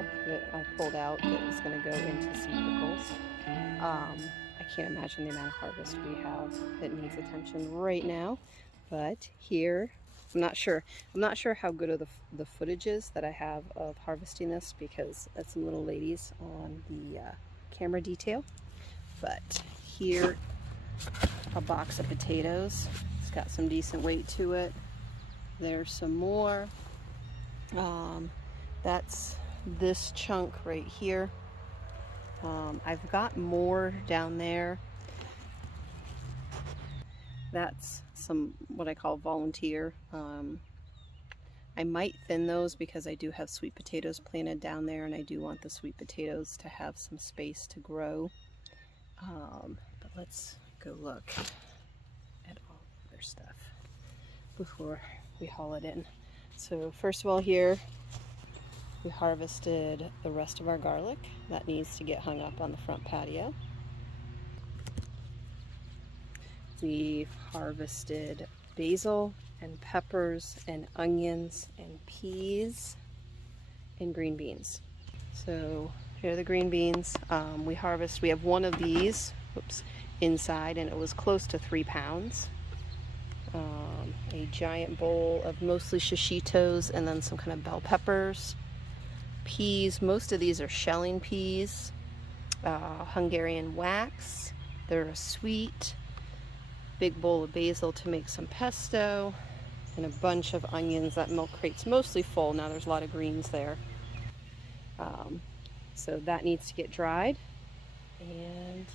kale that I pulled out that was going to go into some pickles. I can't imagine the amount of harvest we have that needs attention right now, but here, I'm not sure. I'm not sure how good of the footage is that I have of harvesting this because that's some little ladies on the camera detail. But here, a box of potatoes. It's got some decent weight to it. There's some more. That's this chunk right here. I've got more down there. That's some what I call volunteer. I might thin those because I do have sweet potatoes planted down there, and I do want the sweet potatoes to have some space to grow. But let's go look at all their stuff before we haul it in. So first of all, here we harvested the rest of our garlic. That needs to get hung up on the front patio. We've harvested basil and peppers and onions and peas and green beans. So here are the green beans. We have one of these, inside, and it was close to 3 pounds. A giant bowl of mostly shishitos and then some kind of bell peppers. Peas, most of these are shelling peas. Hungarian wax, they're sweet. Big bowl of basil to make some pesto, and a bunch of onions. That milk crate's mostly full. Now there's a lot of greens there. So that needs to get dried. And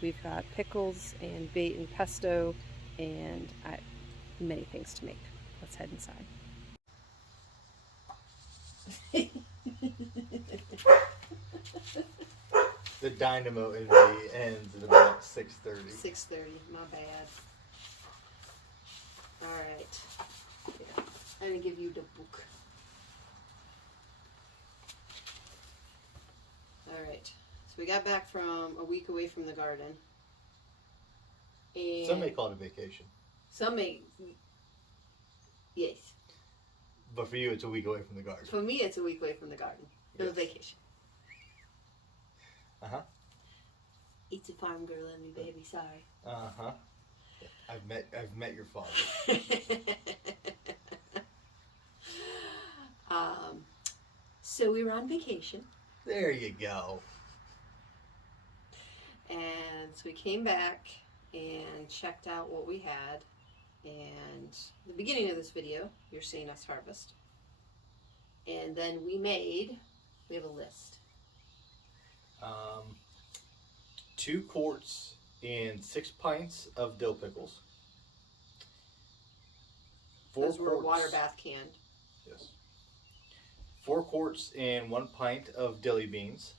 we've got pickles and bait and pesto and many things to make. Let's head inside. The dynamo in me ends at about 6:30. 6:30, my bad. Alright. Yeah. I'm going to give you the book. Alright. So we got back from a week away from the garden. And Some may call it a vacation. Some may. Yes. But for you, it's a week away from the garden. For me, it's a week away from the garden. It was vacation. Uh-huh. It's a farm girl in me, baby. Sorry. Uh-huh. I've met your father. So we were on vacation. There you go. And so we came back and checked out what we had. And at the beginning of this video, you're seeing us harvest. And then we have a list. 2 quarts and 6 pints of dill pickles. 4 Those were quarts. water bath canned. Yes. 4 quarts and 1 pint of dilly beans.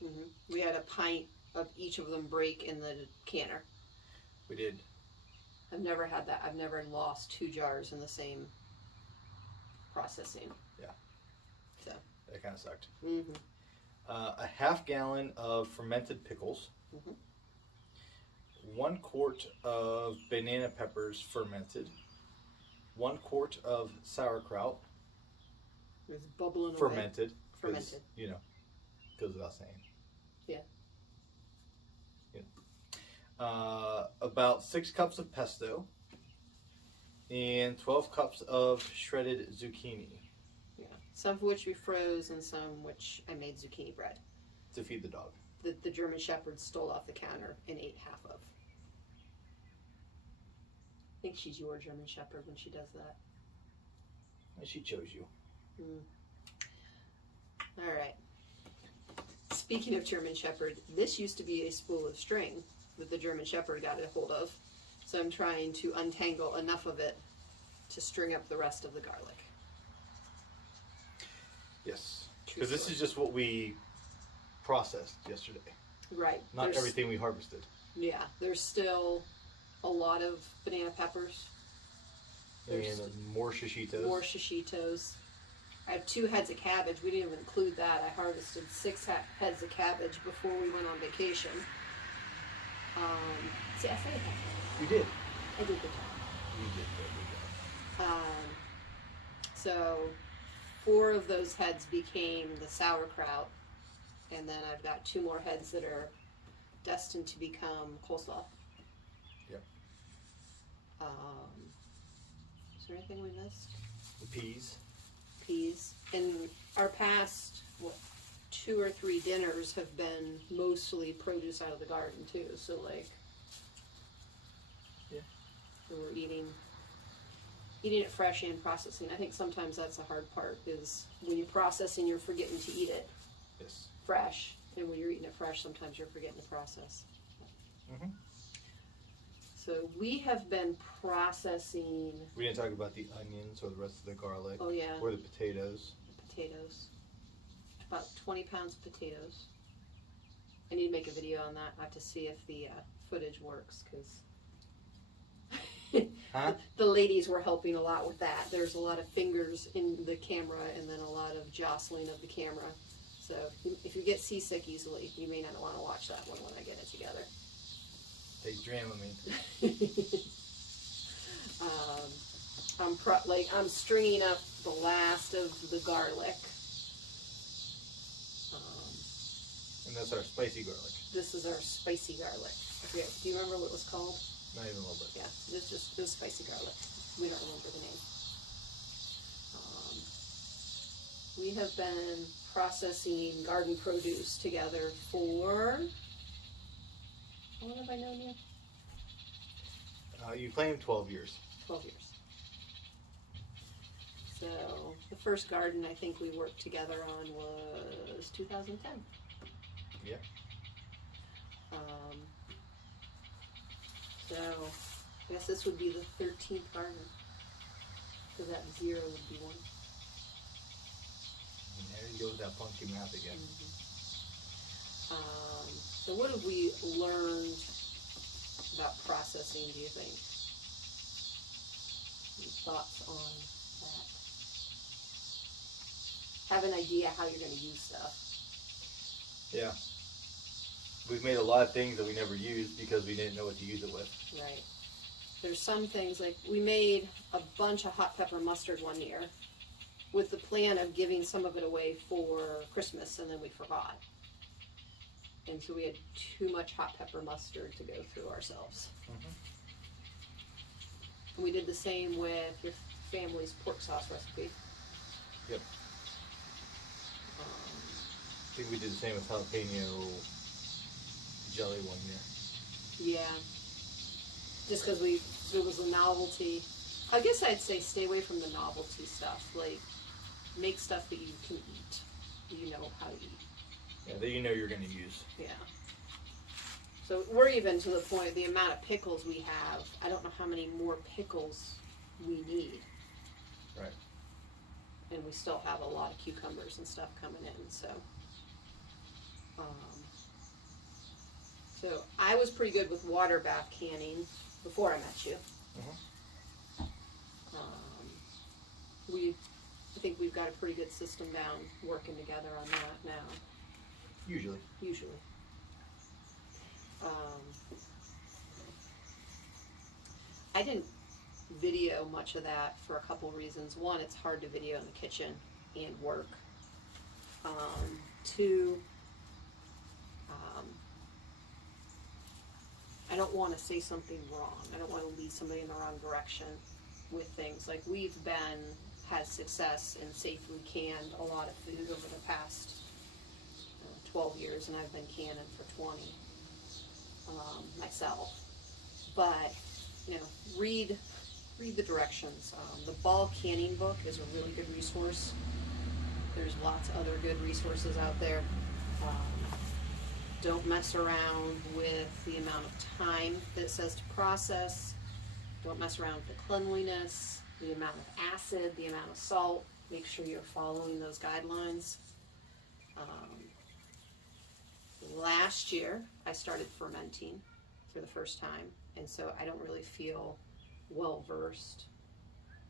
Mm-hmm. We had a pint of each of them break in the canner. We did. I've never had that. I've never lost 2 jars in the same processing. Yeah. So. That kind of sucked. Mm-hmm. A half gallon of fermented pickles. Mm-hmm. 1 quart of banana peppers fermented. 1 quart of sauerkraut. It's bubbling fermented. away. Fermented. You know, goes without saying. Yeah. About 6 cups of pesto. And 12 cups of shredded zucchini. Yeah. Some of which we froze and some which I made zucchini bread. To feed the dog. The German Shepherd stole off the counter and ate half of. I think she's your German Shepherd when she does that. She chose you. All right. Speaking of German Shepherd, this used to be a spool of string that the German Shepherd got a hold of. So I'm trying to untangle enough of it to string up the rest of the garlic. Yes. True Because this story. is just what we processed yesterday. Right. Not everything we harvested. Yeah. There's still a lot of banana peppers. And more shishitos. More shishitos. I have 2 heads of cabbage. We didn't even include that. I harvested 6 heads of cabbage before we went on vacation. See, I say that. You did. I did good job. You did very good job. So 4 of those heads became the sauerkraut, and then I've got 2 more heads that are destined to become coleslaw. Yep. Is there anything we missed? The peas. Peas. And our past, 2 or 3 dinners have been mostly produce out of the garden too. So like, yeah, so we're eating it fresh and processing. I think sometimes that's the hard part, is when you're processing, you're forgetting to eat it Yes. fresh, and when you're eating it fresh, sometimes you're forgetting to process. Mm-hmm. So we have been processing. We didn't talk about the onions or the rest of the garlic. Oh yeah. Or the potatoes. Potatoes. About 20 pounds of potatoes. I need to make a video on that. I have to see if the footage works, because Huh? the ladies were helping a lot with that. There's a lot of fingers in the camera, and then a lot of jostling of the camera. So if you get seasick easily, you may not want to watch that one when I get it together. They Dramamine. I'm stringing up the last of the garlic. And that's our spicy garlic. This is our spicy garlic. I forget, do you remember what it was called? Not even a little bit. Yeah, it was spicy garlic. We don't remember the name. We have been processing garden produce together for, how long have I known you? You claimed 12 years. 12 years. So the first garden I think we worked together on was 2010. Yeah. So I guess this would be the 13th garden. So that 0 would be 1. And there goes that funky math again. So what have we learned about processing, do you think? Any thoughts on that? Have an idea how you're going to use stuff. Yeah. We've made a lot of things that we never used because we didn't know what to use it with. Right. There's some things, like we made a bunch of hot pepper mustard one year with the plan of giving some of it away for Christmas, and then we forgot. And so we had too much hot pepper mustard to go through ourselves. Mm-hmm. And we did the same with your family's pork sauce recipe. Yep. I think we did the same with jalapeno jelly one year. Yeah. Just because it was a novelty. I guess I'd say stay away from the novelty stuff. Like, make stuff that you can eat. You know how to eat. Yeah, that you know you're going to use. Yeah. So we're even to the point, the amount of pickles we have, I don't know how many more pickles we need. Right. And we still have a lot of cucumbers and stuff coming in, so. So I was pretty good with water bath canning before I met you. Mm-hmm. I think we've got a pretty good system down, working together on that now. Usually. I didn't video much of that for a couple reasons. One, it's hard to video in the kitchen and work. 2, I don't want to say something wrong. I don't want to lead somebody in the wrong direction with things. Like, we've had success and safely canned a lot of food over the past 12 years, and I've been canning for 20 myself. But, read the directions. The Ball Canning book is a really good resource. There's lots of other good resources out there. Don't mess around with the amount of time that it says to process. Don't mess around with the cleanliness, the amount of acid, the amount of salt. Make sure you're following those guidelines. Last year, I started fermenting for the first time, and so I don't really feel well versed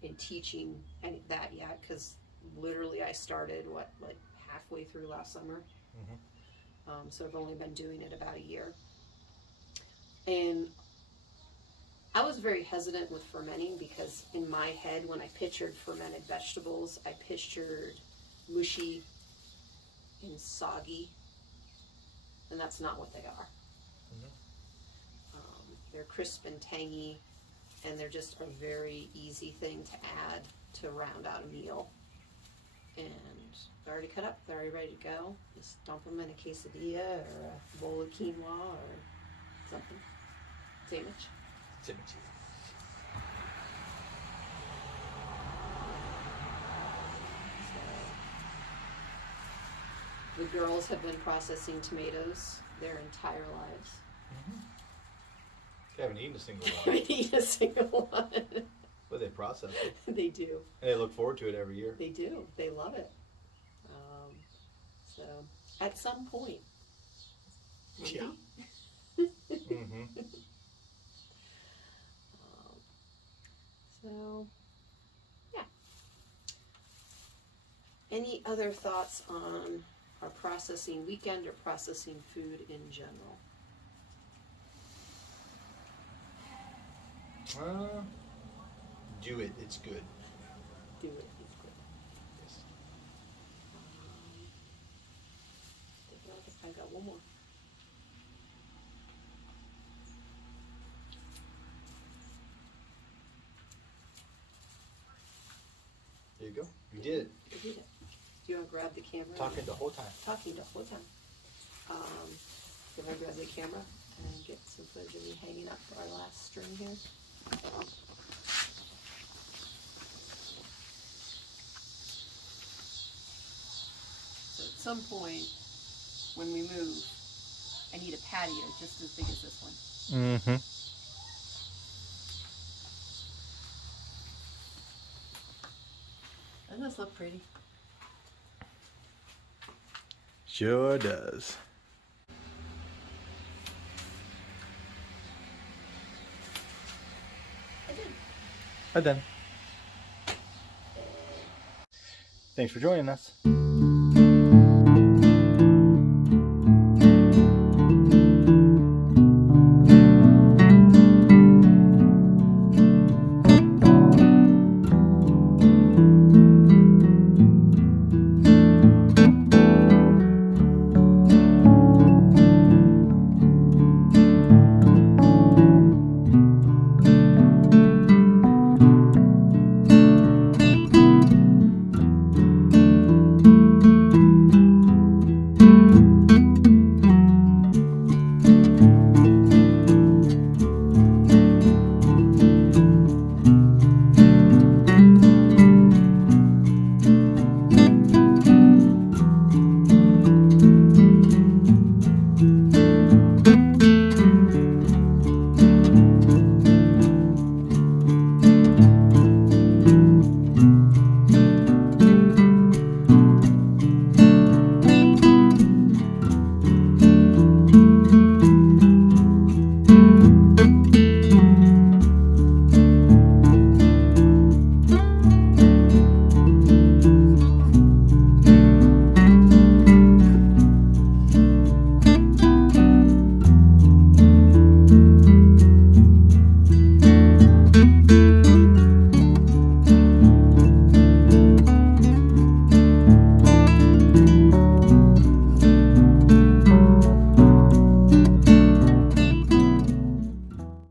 in teaching that yet, because literally I started halfway through last summer. Mm-hmm. So I've only been doing it about a year. And I was very hesitant with fermenting because in my head, when I pictured fermented vegetables, I pictured mushy and soggy, and that's not what they are. They're crisp and tangy, and they're just a very easy thing to add to round out a meal. And they're already cut up, they're already ready to go. Just dump them in a quesadilla or a bowl of quinoa or something. Sandwich. Sandwich. The girls have been processing tomatoes their entire lives. I haven't eaten a single I one. haven't eaten a single one. But they process it. They do. And they look forward to it every year. They do. They love it. So, at some point. Maybe. Yeah. Mm-hmm. So, yeah. Any other thoughts on our processing weekend or processing food in general? Do it. It's good. Do it. It's good. Yes. I feel like I've got one more. There you go. You did it. I did it. Do you want to grab the camera? Talking the whole time. Talking the whole time. If I grab the camera and get some footage of me hanging up for our last string here. So at some point, when we move, I need a patio just as big as this one. Mm-hmm. Doesn't this look pretty? Sure does. I did. I'm done. Thanks for joining us.